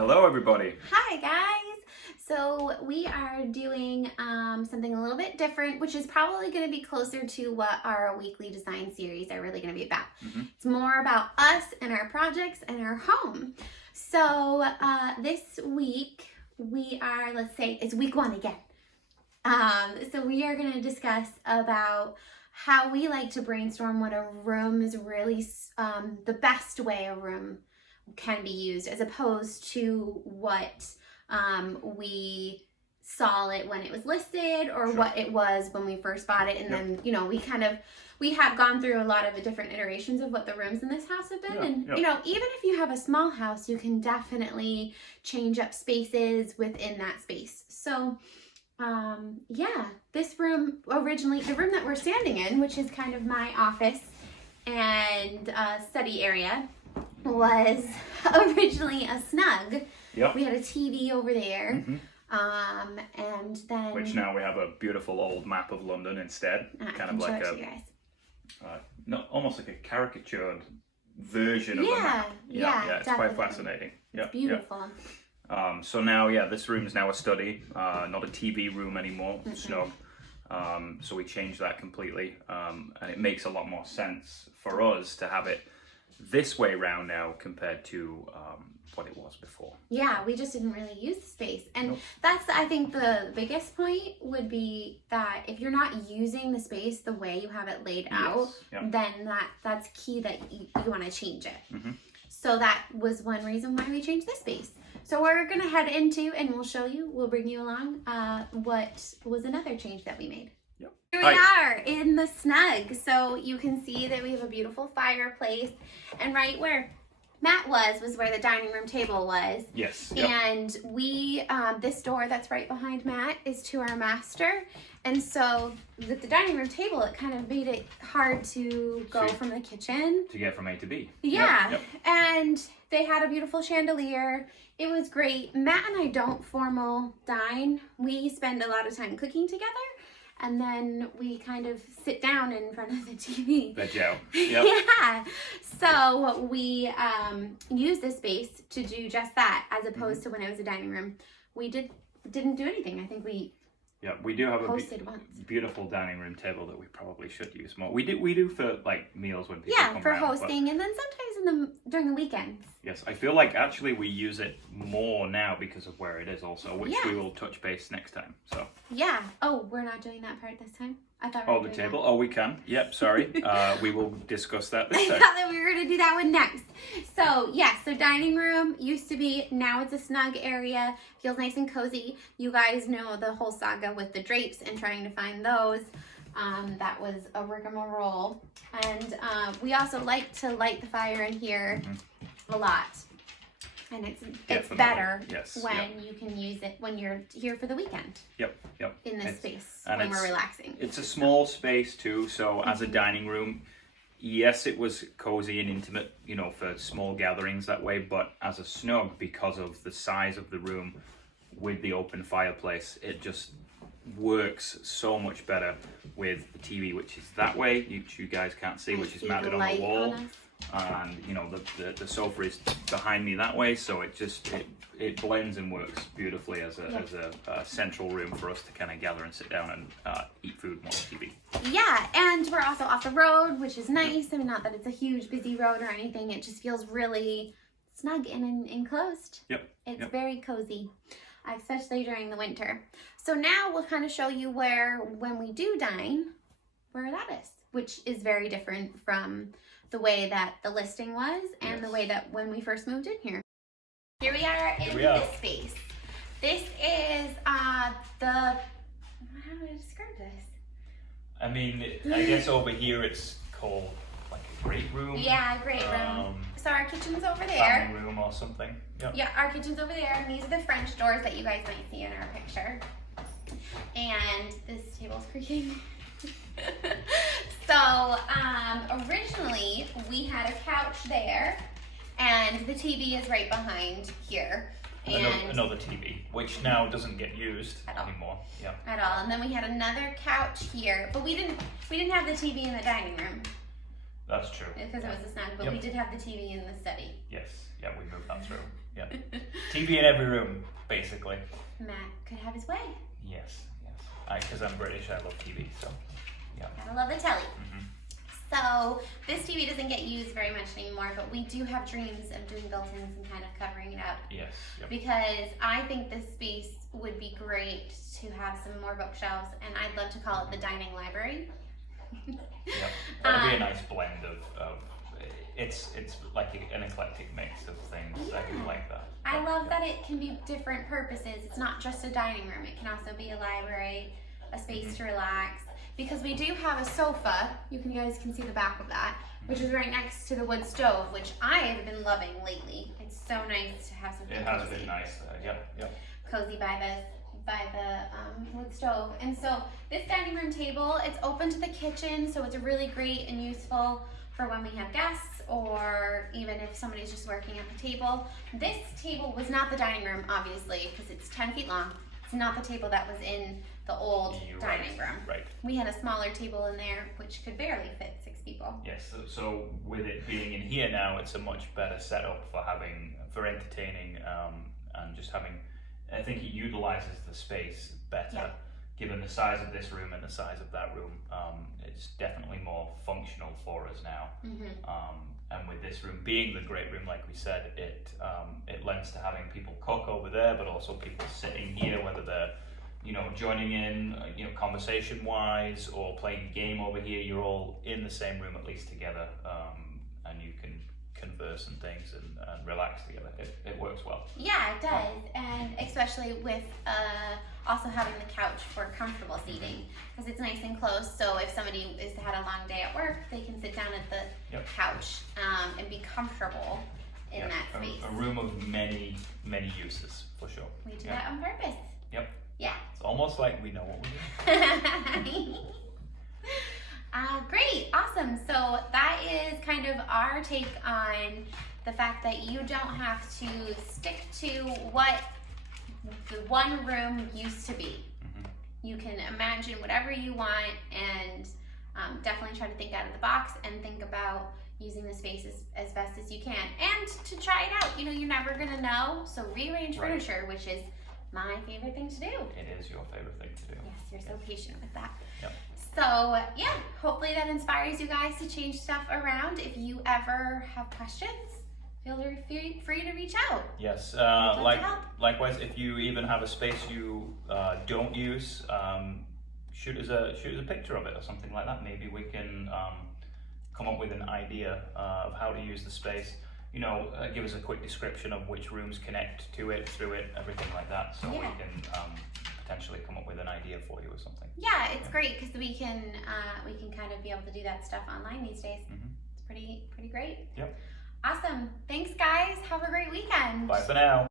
Hello everybody. Hi guys. So we are doing something a little bit different, which is probably going to be closer to what our weekly design series are really going to be about. It's more about us and our projects and our home. So this week we are, let's say it's week 1 again. So we are going to discuss about how we like to brainstorm what a room is really the best way a room can be used, as opposed to what we saw it when it was listed, or what it was when we first bought it. And then, you know, we have gone through a lot of the different iterations of what the rooms in this house have been. You know, even if you have a small house, you can definitely change up spaces within that space. So yeah, this room originally, the room that we're standing in, which is kind of my office and study area, was originally a snug. We had a TV over there. And then, which now we have a beautiful old map of London instead. Kind of like a almost like a caricatured version of a map. Yeah, it's quite fascinating. It's beautiful. So now, this room is now a study, not a TV room anymore, snug. So we changed that completely, and it makes a lot more sense for us to have it this way round now compared to what it was before. Yeah, we just didn't really use the space. And that's, I think, the biggest point would be that if you're not using the space the way you have it laid out, then that's key, that you want to change it. So that was one reason why we changed this space. So we're going to head into, and we'll bring you along what was another change that we made. Here we are in the snug. So you can see that we have a beautiful fireplace, and right where Matt was where the dining room table was. And we, this door that's right behind Matt is to our master. And so with the dining room table, it kind of made it hard to go from the kitchen. To get from A to B. And they had a beautiful chandelier. It was great. Matt and I don't formal dine. We spend a lot of time cooking together. And then we kind of sit down in front of the TV. Yeah. So we use this space to do just that, as opposed to when it was a dining room. We didn't do anything. I think we do have a beautiful dining room table that we probably should use more. We do for like meals when people come for around, hosting, and then sometimes during the weekends. Yes, I feel like actually we use it more now because of where it is also, which we will touch base next time. So oh, we're not doing that part this time? I thought we were doing the table? That. Oh, we can. Yep, sorry. We will discuss that this time. I thought that we were going to do that one next. So, so dining room used to be, now it's a snug area. Feels nice and cozy. You guys know the whole saga with the drapes and trying to find those. That was a rigmarole. And we also like to light the fire in here a lot. And it's better when you can use it when you're here for the weekend. In this space when we're relaxing. It's a small space too, so as a dining room, yes, it was cozy and intimate, you know, for small gatherings that way, but as a snug, because of the size of the room with the open fireplace, it just works so much better with the TV, which is that way, which you guys can't see, which is mounted on the wall. And you know, the sofa is behind me that way, so it blends and works beautifully as a central room for us to kind of gather and sit down and eat food and watch TV. And we're also off the road, which is nice. I mean, not that it's a huge busy road or anything, it just feels really snug and enclosed. It's very cozy, especially during the winter. So now we'll kind of show you when we do dine, where that is, which is very different from the way that the listing was and the way that when we first moved in here. Here we are in this space. This is how do I describe this? I mean, I guess over here it's called like a great room. Great room. So our kitchen's over there. Family room or something. Our kitchen's over there, and these are the French doors that you guys might see in our picture. And this table's creaking. So originally we had a couch there, and the TV is right behind here. And another TV, which now doesn't get used anymore. At all. And then we had another couch here, but we didn't have the TV in the dining room. That's true. Because it was a snug, but we did have the TV in the study. Yes, we moved that through. Yeah. TV in every room, basically. Matt could have his way. Yes. Because I'm British, I love TV, so yeah. Gotta love the telly. So this TV doesn't get used very much anymore, but we do have dreams of doing built-ins and kind of covering it up. Yes. Yep. Because I think this space would be great to have some more bookshelves, and I'd love to call it the dining library. Yep. That'll be a nice blend of it's like an eclectic mix of things. Yeah. I do like that. I love that it can be different purposes. It's not just a dining room. It can also be a library, a space to relax. Because we do have a sofa, you guys can see the back of that, which is right next to the wood stove, which I have been loving lately. It's so nice to have something It has cozy. been nice. Yep. Cozy by the wood stove. And so this dining room table, it's open to the kitchen, so it's really great and useful for when we have guests or even if somebody's just working at the table. This table was not the dining room, obviously, because it's 10 feet long. It's not the table that was in the old dining room. Right. We had a smaller table in there, which could barely fit 6 people. Yes. So with it being in here now, it's a much better setup for entertaining and just having. I think it utilizes the space better, given the size of this room and the size of that room. It's definitely more functional for us now. And with this room being the great room, like we said, it lends to having people cook over there, but also people sitting here, whether they're joining in, conversation-wise or playing a game over here. You're all in the same room at least together, and you can converse and things and relax together. It works well. Yeah, it does, and especially with also having the couch for comfortable seating, because it's nice and close. So if somebody has had a long day at work, they can sit down at the couch and be comfortable in that space. A room of many uses for sure. We do that on purpose. Yep. Yeah. It's almost like we know what we're doing. Great, awesome. So that is kind of our take on the fact that you don't have to stick to what the one room used to be. You can imagine whatever you want and definitely try to think out of the box and think about using the space as best as you can. And to try it out, you're never gonna know. So rearrange furniture, which is my favorite thing to do. It is your favorite thing to do. Yes, you're so patient with that. Yep. So yeah, hopefully that inspires you guys to change stuff around. If you ever have questions, feel free to reach out. Yes, love to help. likewise, if you even have a space you don't use, shoot us a picture of it or something like that. Maybe we can come up with an idea of how to use the space. Give us a quick description of which rooms connect to it, through it, everything like that, so we can potentially come up with an idea for you or something. Yeah, it's great because we can kind of be able to do that stuff online these days. It's pretty great. Yep. Awesome. Thanks, guys. Have a great weekend. Bye for now.